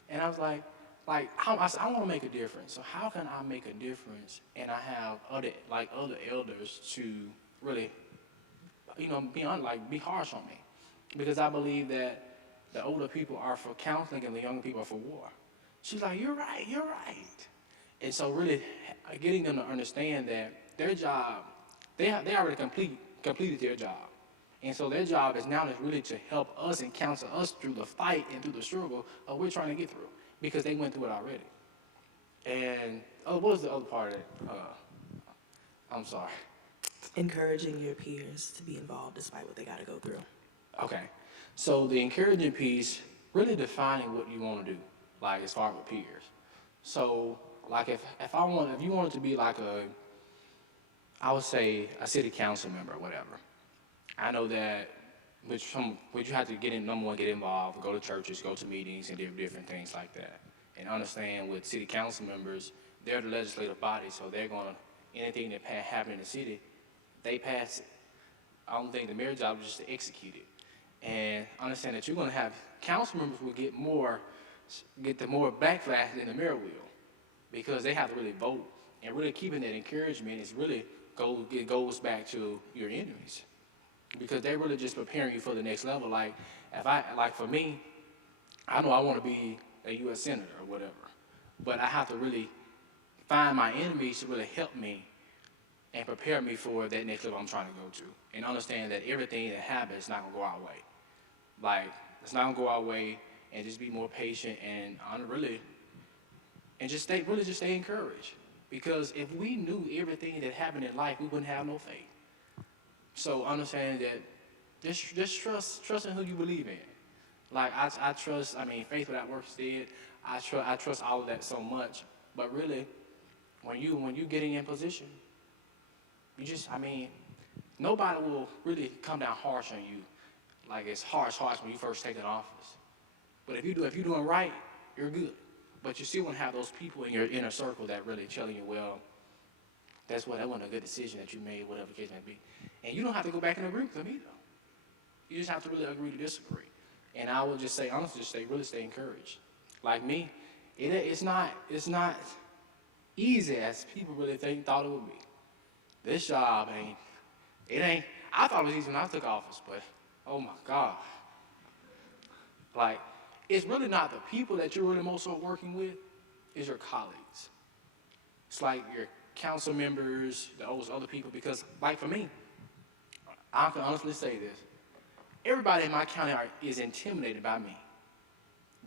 And I was like, I said, I want to make a difference. So how can I make a difference? And I have other elders to really, be harsh on me, because I believe that the older people are for counseling and the younger people are for war. She's like, you're right. And so really getting them to understand that their job, they already completed their job. And so their job is now really to help us and counsel us through the fight and through the struggle of we're trying to get through, because they went through it already. And what was the other part of it? I'm sorry. Encouraging your peers to be involved despite what they got to go through. Okay. So the encouraging piece, really defining what you want to do, like as far as with peers. So like if you wanted to be like I would say a city council member or whatever, I know that which you have to get involved, go to churches, go to meetings, and different things like that. And understand with city council members, they're the legislative body, so they're gonna, anything that happen in the city, they pass it. I don't think the mayor's job is just to execute it. And understand that you're gonna have council members will get the more backlash than the mayor will, because they have to really vote. And really keeping that encouragement is really goes back to your enemies, because they're really just preparing you for the next level. Like for me, I know I want to be a U.S. senator or whatever, but I have to really find my enemies to really help me and prepare me for that next level I'm trying to go to, and understand that everything that happens is not gonna go our way. Like, it's not gonna go our way, and just be more patient and just stay encouraged. Because if we knew everything that happened in life, we wouldn't have no faith. So understand that just trust in who you believe in. Like I trust, faith without works dead. I trust all of that so much. But really, when you getting in position, you just, nobody will really come down harsh on you, like it's harsh when you first take an office. But if you're doing right, you're good. But you still want to have those people in your inner circle that really telling you, well, that wasn't a good decision that you made, whatever the case may be. And you don't have to go back and agree with them either. You just have to really agree to disagree. And I would just say, honestly, stay encouraged. Like me, it's not easy as people really thought it would be. This job ain't. I thought it was easy when I took office, but oh my God. Like, it's really not the people that you're really most so working with, it's your colleagues. It's like your council members, those other people, because like for me, I can honestly say this. Everybody in my county is intimidated by me.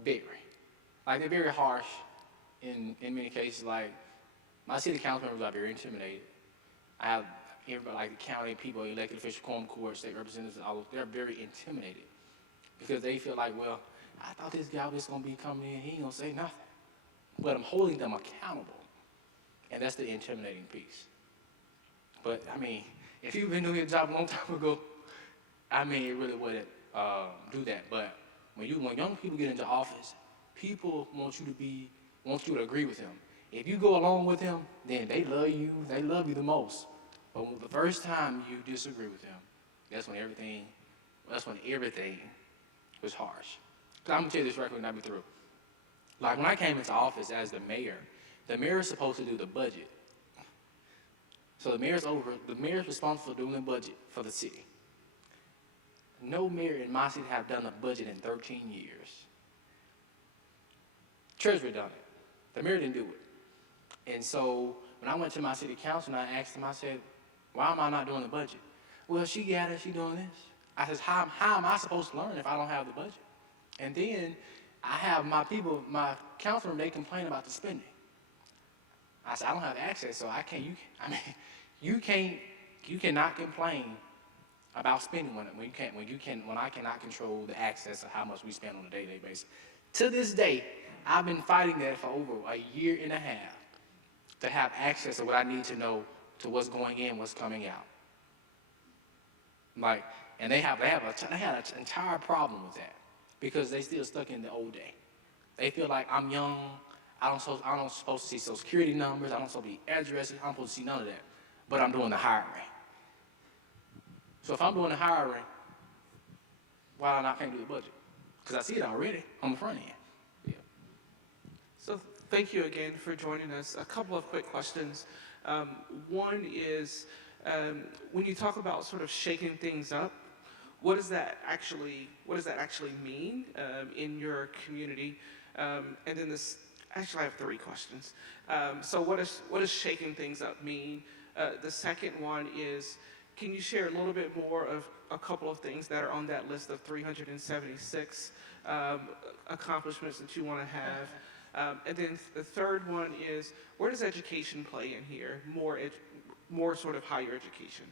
Very. Like they're very harsh in many cases. Like my city council members are very intimidated. I have everybody like the county people, elected officials, quorum court, state representatives, all they're very intimidated because they feel like, well, I thought this guy was gonna be coming in, he ain't gonna say nothing. But I'm holding them accountable. And that's the intimidating piece. But I mean, if you've been doing your job a long time ago, I mean, it really wouldn't do that. But when young people get into office, people want you to agree with them. If you go along with them, then they love you the most. But the first time you disagree with them, that's when everything was harsh. So I'm gonna tell you this record and I'll be through. Like when I came into office as the mayor is supposed to do the budget. So the mayor's responsible for doing the budget for the city. No mayor in my city have done a budget in 13 years. Treasurer done it. The mayor didn't do it. And so when I went to my city council and I asked them, I said, why am I not doing the budget? Well, she got it, she doing this. I said, how am I supposed to learn if I don't have the budget? And then I have my councilman, they complain about the spending. I said, I don't have access, so you cannot complain about spending when I cannot control the access of how much we spend on a day-to-day basis. To this day, I've been fighting that for over a year and a half to have access to what I need to know to what's going in, what's coming out. Like, and they had an entire problem with that because they still stuck in the old day. They feel like I'm young. I don't supposed to see social security numbers. I don't supposed to be addresses. I'm supposed to see none of that. But I'm doing the hiring. So if I'm doing the hiring, why I can't do the budget? Because I see it already on the front end. Yeah. So thank you again for joining us. A couple of quick questions. One is, when you talk about sort of shaking things up, what does that actually mean in your community? And then actually I have three questions. So what does shaking things up mean? The second one is, can you share a little bit more of a couple of things that are on that list of 376 accomplishments that you want to have? And then the third one is, where does education play in here? More sort of higher education.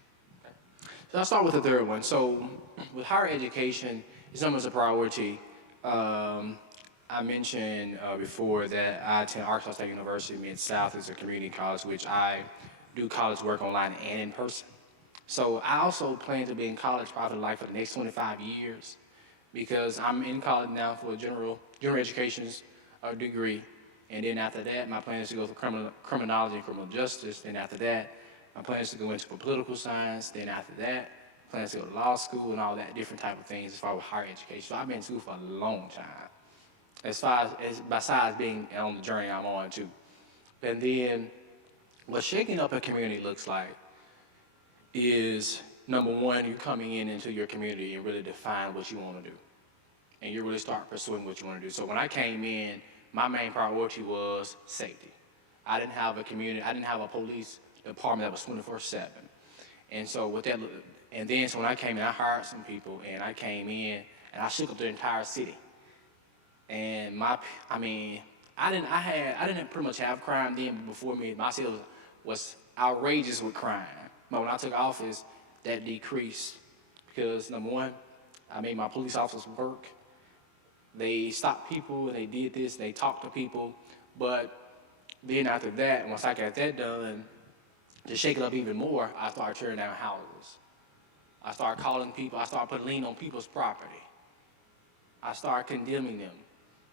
So I'll start with the third one. So with higher education, it's almost a priority. I mentioned before that I attend Arkansas State University Mid-South. It's a community college, which I do college work online and in person. So I also plan to be in college probably like for the next 25 years because I'm in college now for a general education degree. And then after that, my plan is to go for criminology and criminal justice. Then after that, my plan is to go into political science. Then after that, plan is to go to law school and all that different type of things as far as higher education. So I've been in school for a long time. Besides being on the journey I'm on too. And then what shaking up a community looks like is, number one, you coming into your community and really define what you want to do. And you really start pursuing what you want to do. So when I came in, my main priority was safety. I didn't have a police department that was 24/7. And so with that, and then so when I came in, I hired some people and I came in and I shook up the entire city. And I didn't pretty much have crime then, but before me, my city was outrageous with crime. But when I took office, that decreased because number one, I made my police officers work. They stopped people, they did this, they talked to people. But then after that, once I got that done, to shake it up even more, I started tearing down houses. I started calling people, I started putting lien on people's property. I started condemning them.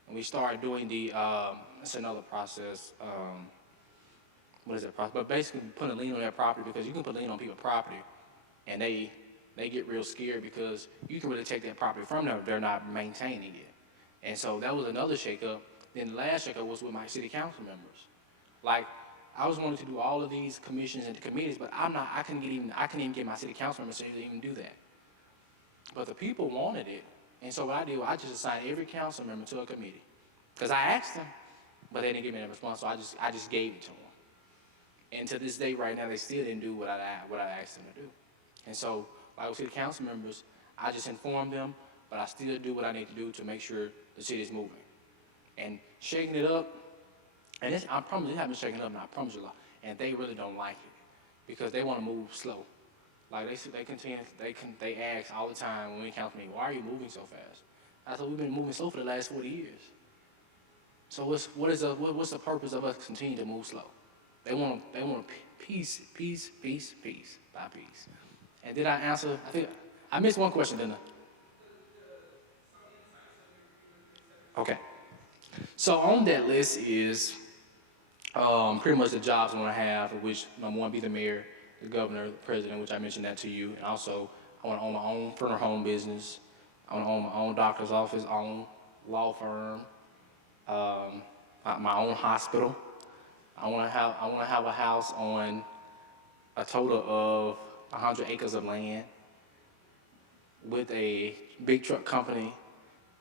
And we started doing that's another process. What is that process? But basically putting a lien on their property because you can put a lien on people's property and they get real scared because you can really take that property from them if they're not maintaining it. And so that was another shakeup. Then the last shakeup was with my city council members. Like, I was wanting to do all of these commissions and committees, but I couldn't even get my city council members to even do that. But the people wanted it. And so what I did, I just assigned every council member to a committee. Because I asked them, but they didn't give me a response, so I just gave it to them. And to this day, right now, they still didn't do what I asked them to do. And so, like with city council members, I just inform them, but I still do what I need to do to make sure the city is moving. And shaking it up, and I promise it haven't shaken up, and I promise you a lot. And they really don't like it because they want to move slow. Like they ask all the time when we council meeting, why are you moving so fast? I said, we've been moving slow for the last 40 years. So what's the purpose of us continuing to move slow? They want peace by peace. And did I answer? I think I missed one question, didn't I? Okay. So on that list is pretty much the jobs I want to have, of which number one be the mayor, the governor, the president, which I mentioned that to you, and also I want to own my own funeral home business. I want to own my own doctor's office, own law firm, my own hospital. I want to have a house on a total of 100 acres of land with a big truck company,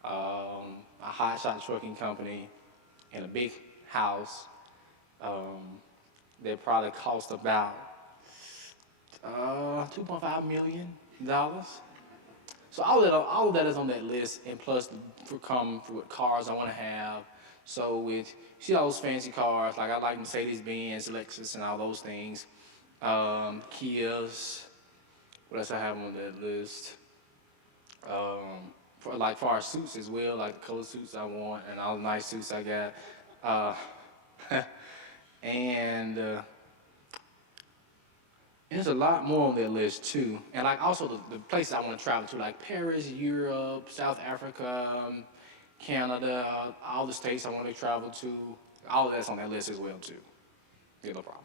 a hot shot trucking company, and a big house that probably cost about $2.5 million. So all of that is on that list, and plus for what cars I want to have. So with, you see all those fancy cars, like I like Mercedes-Benz, Lexus, and all those things. Kias, what else I have on that list? For our suits as well, like the color suits I want, and all the nice suits I got. And there's a lot more on that list too. And like also the places I want to travel to, like Paris, Europe, South Africa, Canada, all the states I want to travel to, all of that's on that list as well too. Yeah, no problem.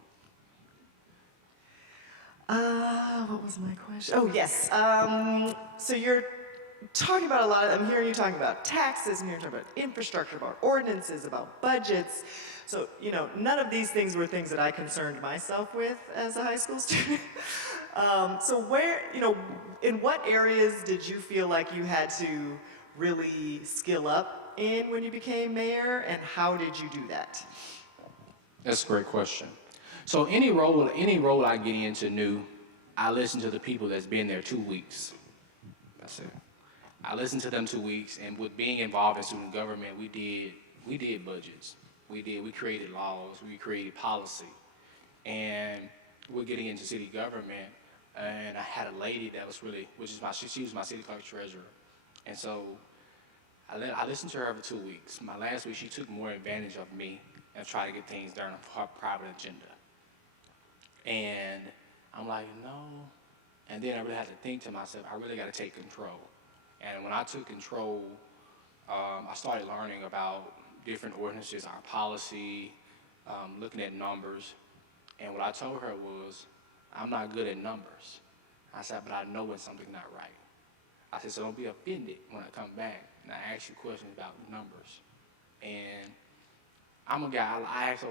What was my question? Oh, yes. So you're talking about a lot I'm hearing you talking about taxes, and you're talking about infrastructure, about ordinances, about budgets. So, none of these things were things that I concerned myself with as a high school student. So in what areas did you feel like you had to really skill up in when you became mayor, and how did you do that? That's a great question. So any role I get into new, I listen to the people that's been there 2 weeks. That's it. I listened to them 2 weeks, and with being involved in student government, we did budgets. We created laws, we created policy. And we're getting into city government, and I had a lady that was she was my city clerk treasurer. And so I listened to her for 2 weeks. My last week, she took more advantage of me and tried to get things done on her private agenda. And I'm like, no. And then I really had to think to myself, I really got to take control. And when I took control, I started learning about different ordinances, our policy, looking at numbers. And what I told her was, I'm not good at numbers. I said, but I know when something's not right. I said, so don't be offended when I come back and I ask you questions about numbers. And I'm a guy, I ask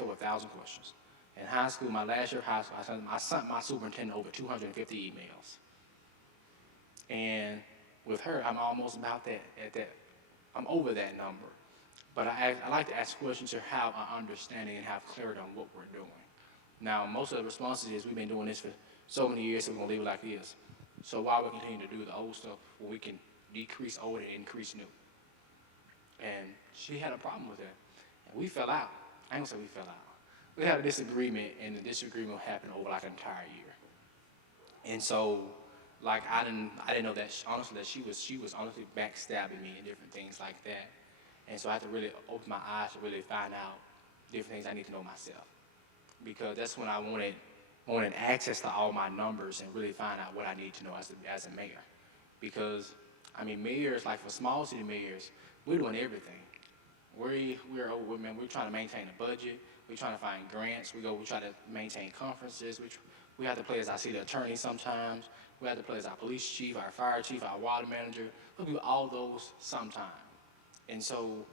over 1,000 questions. In high school, my last year of high school, I sent my superintendent over 250 emails. And with her, I'm almost about I'm over that number. But I like to ask questions to have an understanding and have clarity on what we're doing. Now, most of the responses is we've been doing this for so many years, so we're gonna leave it like this. So why we continue to do the old stuff when we can decrease old and increase new? And she had a problem with that. And we fell out. I ain't gonna say we fell out. We had a disagreement, and the disagreement happened over like an entire year. And so, like I didn't know that honestly that she was honestly backstabbing me and different things like that. And so I had to really open my eyes to really find out different things I need to know myself. Because that's when I wanted access to all my numbers and really find out what I need to know as a mayor. Because, mayors, like for small city mayors, we're doing everything. We're trying to maintain a budget. We're trying to find grants. We try to maintain conferences. We have to play as our city attorney sometimes. We have to play as our police chief, our fire chief, our water manager. We do all those sometimes. And so,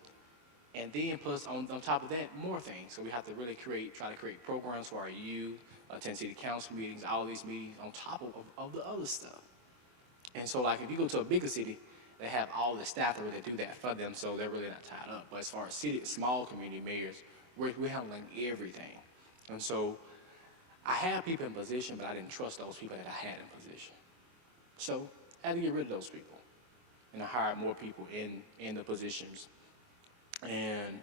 and then plus on top of that, more things. So we have to really try to create programs for our youth, attend city council meetings, all these meetings on top of the other stuff. And so like if you go to a bigger city, they have all the staff that really do that for them, so they're really not tied up. But as far as small community mayors, we're handling everything. And so I had people in position, but I didn't trust those people that I had in position. So I had to get rid of those people, and I hired more people in the positions. And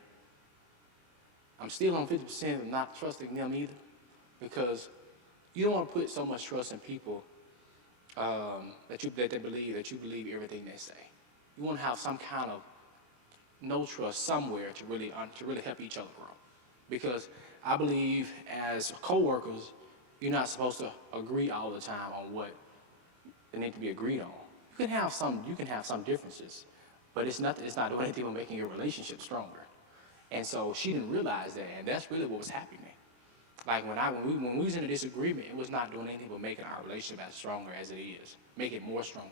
I'm still on 50% of not trusting them either, because you don't want to put so much trust in people that they believe that you believe everything they say. You want to have some kind of no trust somewhere to really help each other grow. Because I believe as co-workers, you're not supposed to agree all the time on what they need to be agreed on. You can have some differences, but it's not doing anything but making your relationship stronger. And so she didn't realize that, and that's really what was happening. Like when we was in a disagreement, it was not doing anything but making our relationship as stronger as it is, make it more stronger.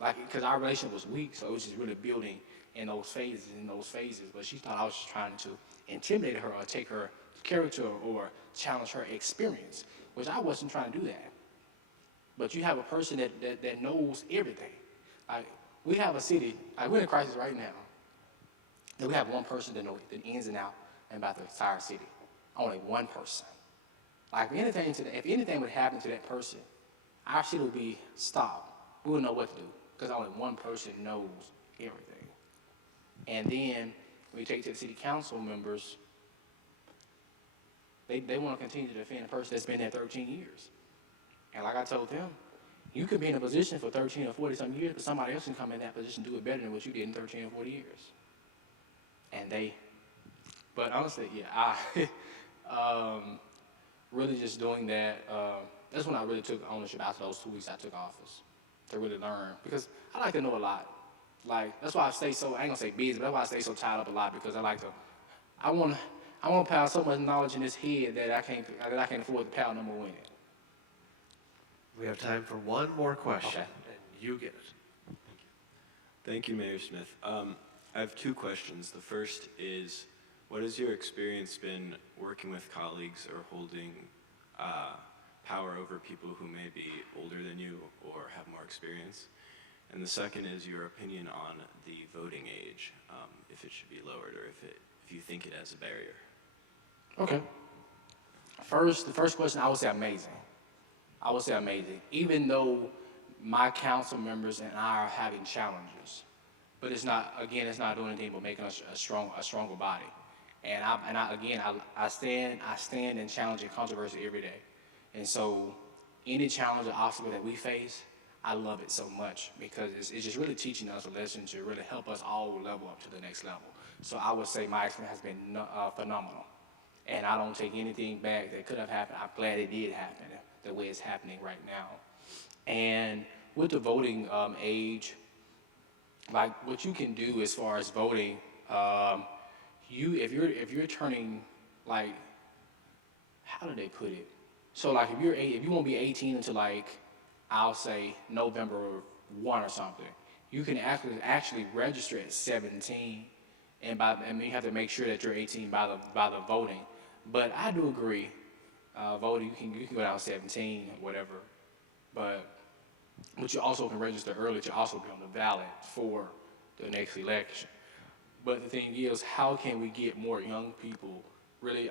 Like, because our relationship was weak, so it was just really building in those phases. But she thought I was just trying to intimidate her or take her character or challenge her experience, which I wasn't trying to do that. But you have a person that knows everything. Like, we have a city, like we're in a crisis right now, and we have one person that knows the ins and outs about the entire city. Only one person. Like, if anything would happen to that person, our city would be stopped. We wouldn't know what to do, because only one person knows everything. And then when you take it to the city council members, they want to continue to defend a person that's been there 13 years. And like I told them, you could be in a position for 13 or 40 some years, but somebody else can come in that position and do it better than what you did in 13 or 40 years. But honestly, yeah, I really just doing that, that's when I really took ownership after those 2 weeks I took office, to really learn. Because I like to know a lot. Like, that's why I stay so, I ain't gonna say busy, but that's why I stay so tied up a lot, because I want to pile so much knowledge in this head that I can't afford to pile no more in it. We have time for one more question, Okay. and you get it. Thank you, Mayor Smith. I have two questions. The first is, what has your experience been working with colleagues or holding power over people who may be older than you or have more experience? And the second is your opinion on the voting age, if it should be lowered or if you think it has a barrier. Okay. The first question, I would say amazing. I would say amazing, even though my council members and I are having challenges. But it's not doing anything but making us a stronger body. And I stand in challenging controversy every day. And so any challenge or obstacle that we face, I love it so much, because it's just really teaching us a lesson to really help us all level up to the next level. So I would say my experience has been phenomenal. And I don't take anything back that could have happened. I'm glad it did happen the way it's happening right now. And with the voting age, like what you can do as far as voting, if you're turning, like, how do they put it? So like if you won't be 18 until, like, I'll say November 1 or something, you can actually register at 17, and you have to make sure that you're 18 by the voting. But I do agree, voting, you can go down 17 or whatever, but you also can register early to also be on the ballot for the next election. But the thing is, how can we get more young people really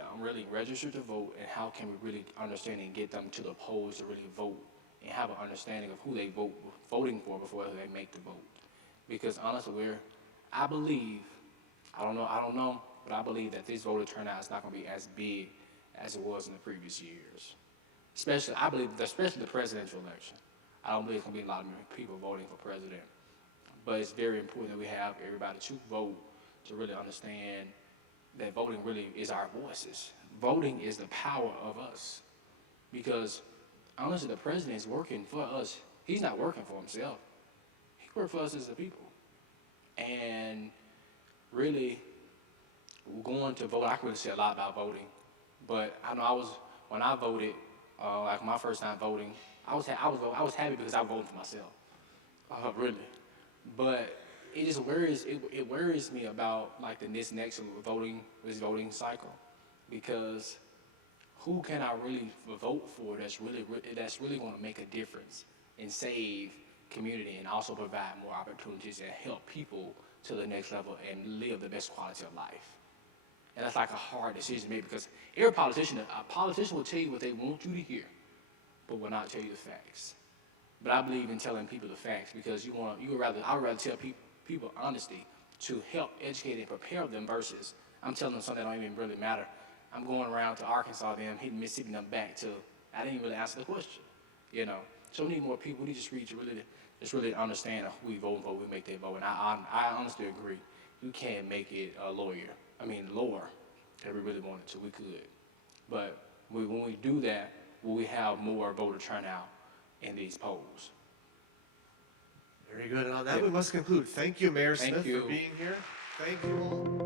registered to vote, and how can we really understand and get them to the polls to really vote and have an understanding of who they voting for before they make the vote? Because honestly, I don't know, but I believe that this voter turnout is not going to be as big as it was in the previous years. Especially the presidential election. I don't believe it's going to be a lot of people voting for president. But it's very important that we have everybody to vote, to really understand that voting really is our voices. Voting is the power of us. Because honestly, the president is working for us. He's not working for himself. He works for us as the people. And really, going to vote, I can really say a lot about voting. But I know when I voted, like my first time voting, I was happy because I voted for myself, really. But it just worries me about, like, this next voting cycle, because who can I really vote for that's really going to make a difference and save community and also provide more opportunities and help people to the next level and live the best quality of life. And that's like a hard decision to make because a politician will tell you what they want you to hear, but will not tell you the facts. But I believe in telling people the facts because I would rather tell people honesty to help educate and prepare them versus I'm telling them something that don't even really matter. I'm going around to Arkansas, then hitting Mississippi, them back to I didn't really answer the question, you know. So we need more people. We need to really understand who we vote for. We make that vote, and I honestly agree. You can't make it lower if we really wanted to. We could, but when we do that, will we have more voter turnout in these polls? Very good. And on that, we must conclude. Thank you, Mayor Smith, for being here. Thank you all.